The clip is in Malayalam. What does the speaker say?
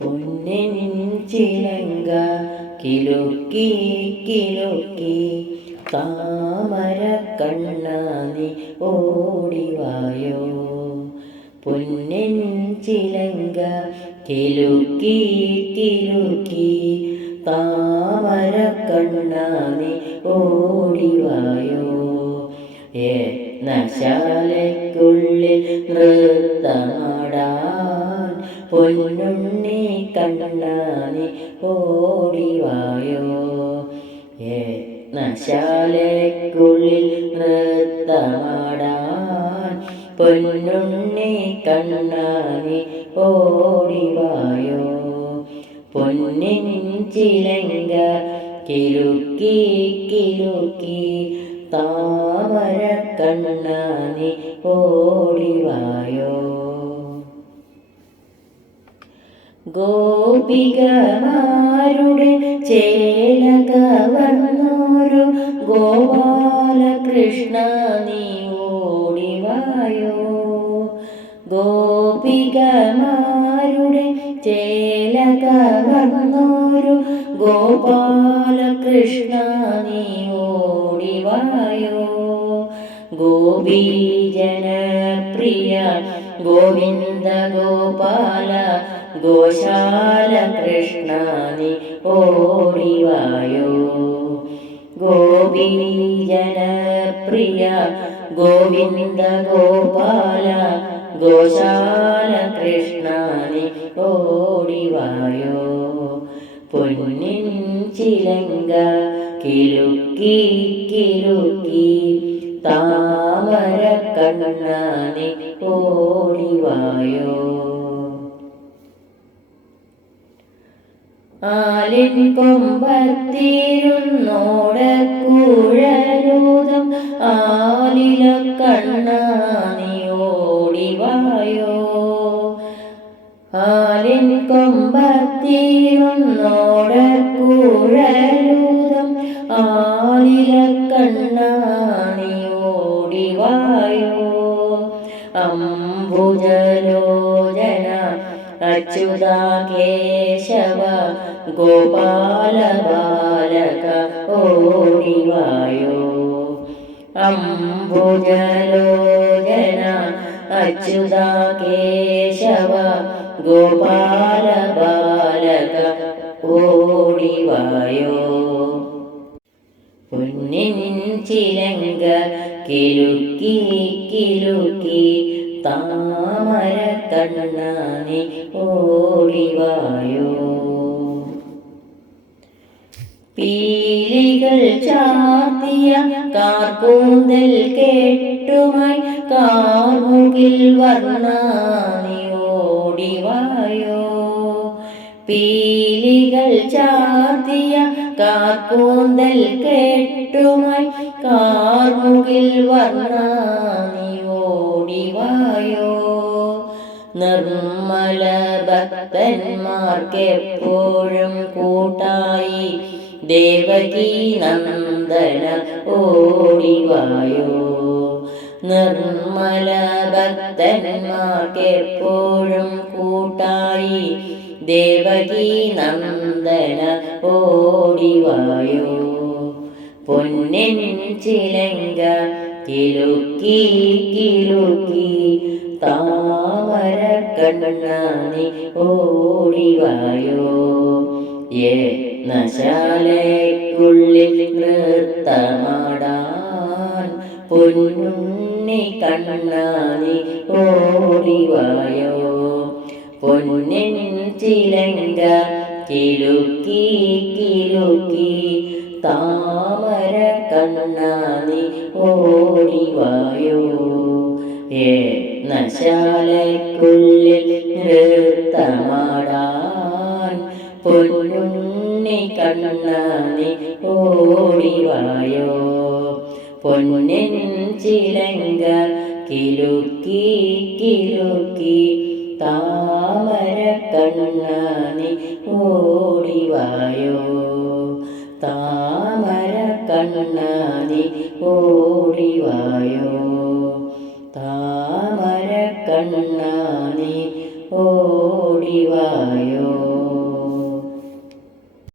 പൊന്നിൻ ചിലങ്ക കിലുക്കി കിലുക്കി താമര കണ്ണാനി ഓടിവായോ. പൊന്നിൻ ചിലങ്ക കിലുക്കി കിലുക്കി താമര കണ്ണാനി ഓടിവായോ. യജ്ഞശാലയ്ക്കുള്ളിൽ നൃത്തമാടാൻ പൊന്നുണ്ണി കണ്ണാനി ഓടിവായോ. യജ്ഞശാലയ്ക്കുള്ളിൽ നൃത്തമാടാൻ പൊന്നുണ്ണി കണ്ണാനി ഓടിവായോ. പൊന്നിൻ ചിലങ്ക കിലുക്കി കിലുക്കി താമര കണ്ണാനി ഓടിവായോ. ഗോപികമാരുടെ ചേലക വന്നൊരു ഗോപാലകൃഷ്ണ നീ ഓടിവായോ. ഗോപികമാരുടെ ചേലക വന്നൊരു ഗോപാലകൃഷ്ണ നീ ഓടിവായോ. ഗോപീജനപ്രിയ ഗോവിന്ദ ഗോപാല ഗോശാല കൃഷ്ണ നീ ഓടിവായോ. ഗോപീജനപ്രിയ ഗോവിന്ദ ഗോപാല ഗോശാല കൃഷ്ണ നീ ഓടിവായോ. പൊന്നിൻ ചിലങ്ക കിലുക്കി കിലുക്കി താമര കണ്ണാനി ഓടിവായോ. ആലിൻ കൊമ്പത്തിരുന്നോടക്കുഴലൂതം ആലില കണ്ണാനി ഓടിവായോ. ആലിൻ കൊമ്പത്തിരുന്നോടക്കുഴലൂതം ആലില കണ്ണാനി ഓടിവായോ. അംബുജലോചന അച്യുത കേശവ ഗോപാല ബാലക ഓടിവായോ. അംബുജലോചന അച്യുത കേശവ ഗോപാല ബാലക ഓടിവായോ. പൊന്നിൻ ചിലങ്ക കിലുക്കി കിലുക്കി താമര കണ്ണാനി ഓടിവായോ. പീലികൾ ചാർത്തിയ കാർകൂന്തൽ കെട്ടുമായി കാർമുകിൽ വർണ്ണാനി ഓടിവായോ. പീലികൾ ചാർത്തിയ കാർകൂന്തൽ കെട്ടുമായി കാർമുകിൽ വർണ്ണാനി ഓടിവായോ. നിർമ്മല ഭക്തന്മാർക്കെപ്പോഴും കൂട്ടായി ദേവകീ നന്ദന ഓടിവായോ. നിർമ്മല ഭക്തന്മാർക്കെപ്പോഴും കൂട്ടായി ദേവകീ നന്ദന ഓടിവായോ. പൊന്നിൻ ചിലങ്ക കിലുക്കി കിലുക്കി താമര കണ്ണാനി ഓടിവായോ. യജ്ഞശാലയ്ക്കുള്ളിൽ നൃത്തമാടാൻ പൊന്നുണ്ണി കണ്ണാനി ഓടിവായോ. പൊന്നിൻ ചിലങ്ക കിലുക്കി കിലുക്കി താമര കണ്ണാനി ഓടിവായോ. യജ്ഞശാലയ്ക്കുള്ളിൽ നൃത്തമാടാൻ പൊന്നുണ്ണി കണ്ണാനി ഓടിവായോ. പൊന്നിൻ ചിലങ്ക കിലുക്കി കിലുക്കി താമര കണ്ണാനി ഓടിവായോ. താമര കണ്ണാനി ഓടിവായോ. താമര കണ്ണാനി ഓടിവായോ.